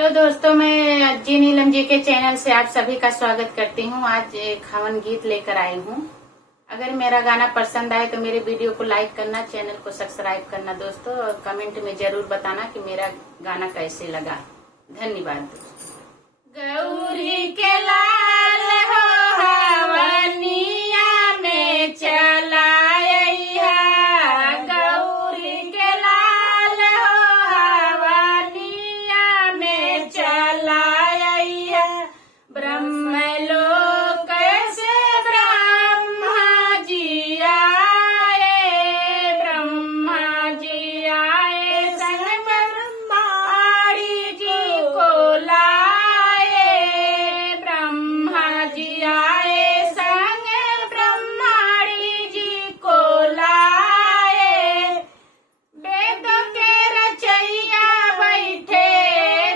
हेलो दोस्तों, मैं जी नीलम जी के चैनल से आप सभी का स्वागत करती हूँ। आज एक हवन गीत लेकर आई हूँ। अगर मेरा गाना पसंद आए तो मेरे वीडियो को लाइक करना, चैनल को सब्सक्राइब करना दोस्तों, और कमेंट में जरूर बताना कि मेरा गाना कैसे लगा। धन्यवाद। गौरी के लाल हो हवनिया में चला ब्रह्मलोक से ब्रह्मा जी आए संग ब्रह्माणी जी को लाए। ब्रह्मा जी आए संग ब्रह्माणी जी को लाए। वेदों के रचैया बैठे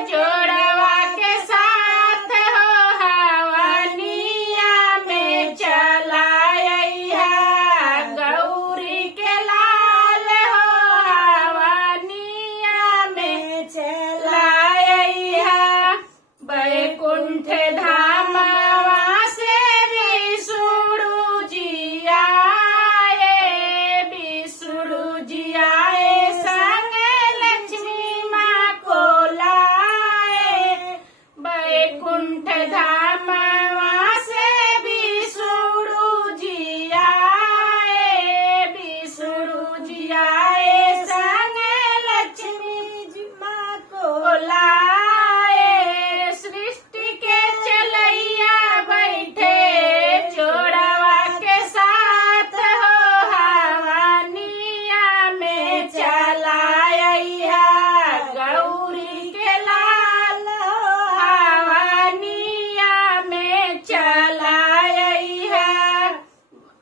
जोड़वा के साथ हो हवनिया में चलाया। गौरी के लाल हो हवनिया में चलाया। बैकुंठ धाम से विष्णु जी आए। विष्णु जी आए संग लक्ष्मी माँ को लाए। बैकुंठ धाम से विष्णु जी आए। विष्णु जी आए संग लक्ष्मी जी माँ को लाए। सृष्टि के चलैया बैठे जोड़वा के साथ हो हवनिया में चलाया। गौरी के लाल हो हवनिया में चलाया।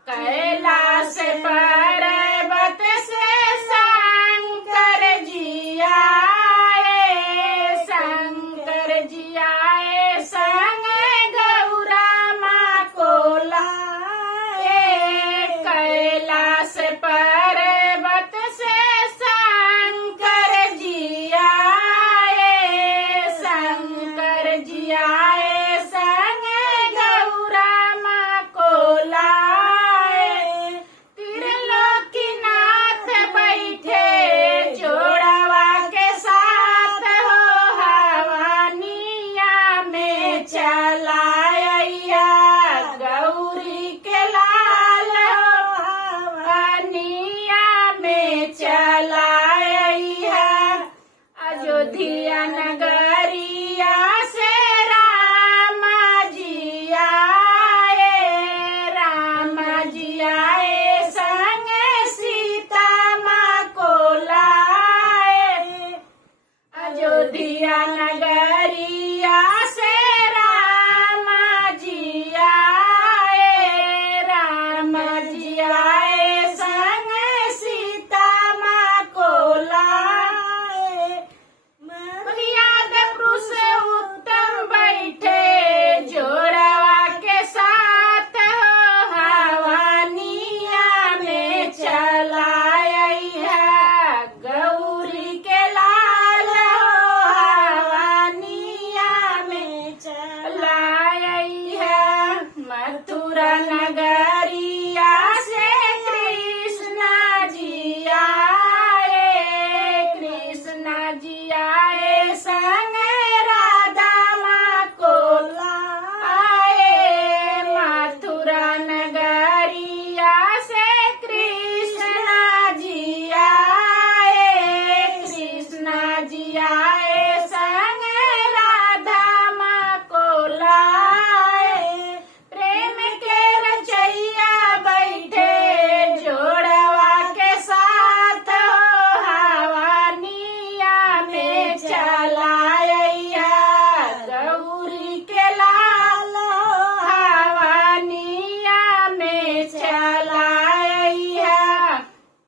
कैलाश पर्वत से शंकर जी आए। शंकर जी आए संग गौरा माँ को लाए। कैलाश पर्वत से शंकर जी आए। शंकर जी आए संग गौरा माँ को लाए। त्रिलोकीनाथ बैठे जोड़वा के साथ हो हवनिया में चलाया। गौरी के लाल हो हवनिया में चलाया। अयोध्या नगरिया से रामा जी आए। रामा जी आए संग सीता माँ को लाए। अयोध्या नगरिया